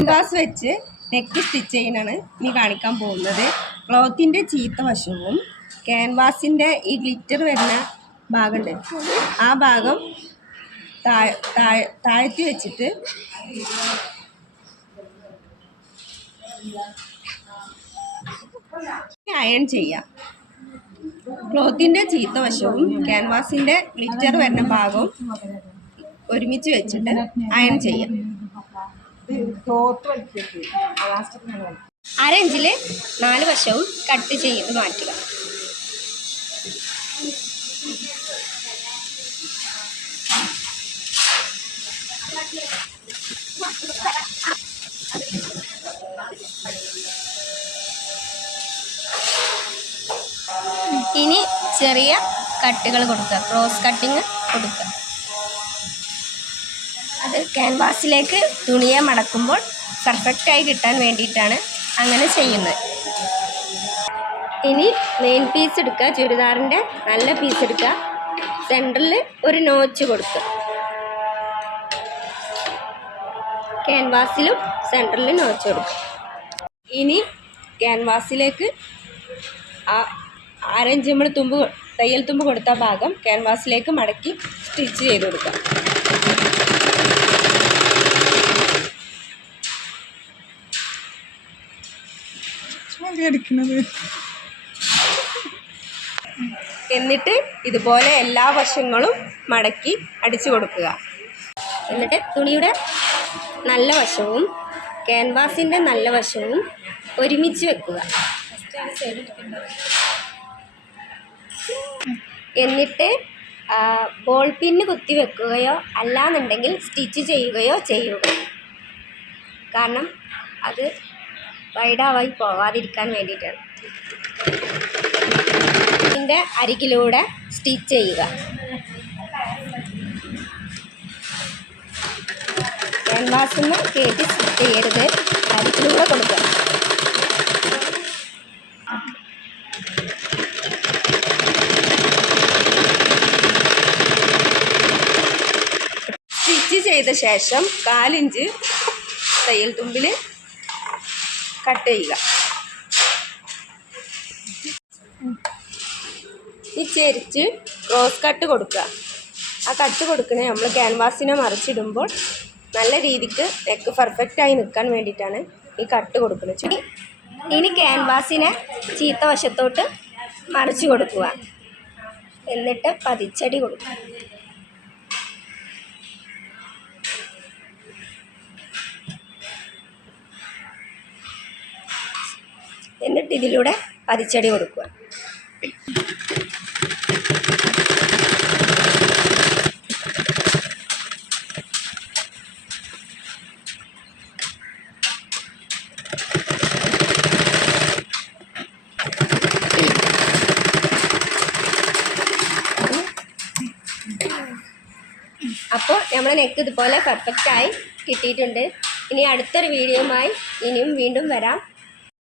Canvas വെച്ച് neck stitch ചെയ്യാനാണ് ഇനി കാണിക്കാൻ പോകുന്നത്. ക്ലോത്തിൻ്റെ ചീത്ത വശവും ക്യാൻവാസിൻ്റെ ഈ ഗ്ലിറ്റർ വരുന്ന ഭാഗമുണ്ട്, ആ ഭാഗം താഴ്ത്തി വെച്ചിട്ട് അയൺ ചെയ്യാം. ക്ലോത്തിൻ്റെ ചീത്ത വശവും ക്യാൻവാസിൻ്റെ ഗ്ലിറ്റർ വരുന്ന ഭാഗവും ഒരുമിച്ച് വെച്ചിട്ട് അയൺ ചെയ്യാം. 1/2 ഇഞ്ചിൽ 4 വശവും കട്ട് ചെയ്ത് മാറ്റുക. ഇനി ചെറിയ കട്ടുകൾ കൊടുക്കുക, ക്രോസ് കട്ടിങ് കൊടുക്കുക. അത് ക്യാൻവാസിലേക്ക് തുണിയെ മടക്കുമ്പോൾ പെർഫെക്റ്റായി കിട്ടാൻ വേണ്ടിയിട്ടാണ് അങ്ങനെ ചെയ്യുന്നത്. ഇനി മെയിൻ പീസ് എടുക്കുക, ചുരിദാറിൻ്റെ നല്ല പീസ് എടുക്കുക, സെൻറ്ററിൽ ഒരു നോച്ച് കൊടുക്കുക. ക്യാൻവാസിലും സെൻറ്ററിൽ നോച്ച് കൊടുക്കുക. ഇനി ക്യാൻവാസിലേക്ക് 1/2 ഇഞ്ച് നമ്മൾ തയ്യൽ തുമ്പ് കൊടുത്ത ഭാഗം ക്യാൻവാസിലേക്ക് മടക്കി സ്റ്റിച്ച് ചെയ്ത് കൊടുക്കുക. എന്നിട്ട് ഇതുപോലെ എല്ലാ വശങ്ങളും മടക്കി അടിച്ചു കൊടുക്കുക. എന്നിട്ട് തുണിയുടെ നല്ല വശവും ക്യാൻവാസിൻ്റെ നല്ല വശവും ഒരുമിച്ച് വെക്കുക. എന്നിട്ട് ബോൾ പിന്ന് കുത്തി വെക്കുകയോ അല്ലാന്നുണ്ടെങ്കിൽ സ്റ്റിച്ച് ചെയ്യുകയോ ചെയ്യുക. കാരണം അത് വൈഡാവായി പോവാതിരിക്കാൻ വേണ്ടിയിട്ടാണ്. ഇതിൻ്റെ അരികിലൂടെ സ്റ്റിച്ച് ചെയ്യുക. ക്യാൻവാസിൽ നിന്ന് കയറ്റി സ്റ്റിച്ച് ചെയ്യരുത്, അരികിലൂടെ കൊടുക്കുക. സ്റ്റിച്ച് ചെയ്ത ശേഷം 1/4 ഇഞ്ച് തയ്യൽ തുമ്പിൽ കട്ട് ചെയ്യുക. ഈ ചെരിച്ച് ക്രോസ് കട്ട് കൊടുക്കുക. ആ കട്ട് കൊടുക്കുന്നത് നമ്മൾ ക്യാൻവാസിനെ മറിച്ചിടുമ്പോൾ നല്ല രീതിക്ക് നെക്ക് പെർഫെക്റ്റായി നിൽക്കാൻ വേണ്ടിയിട്ടാണ് ഈ കട്ട് കൊടുക്കുന്നത്. ഇനി ക്യാൻവാസിനെ ചീത്ത വശത്തോട്ട് മറിച്ച് കൊടുക്കുക. എന്നിട്ട് പതിച്ചടി കൊടുക്കുക. എന്നിട്ട് ഇതിലൂടെ പതിച്ചടി കൊടുക്കുക. അപ്പോൾ നമ്മുടെ നെക്ക് ഇതുപോലെ പെർഫെക്റ്റായി കിട്ടിയിട്ടുണ്ട്. ഇനി അടുത്തൊരു വീഡിയോയുമായി ഇനിയും വീണ്ടും വരാം.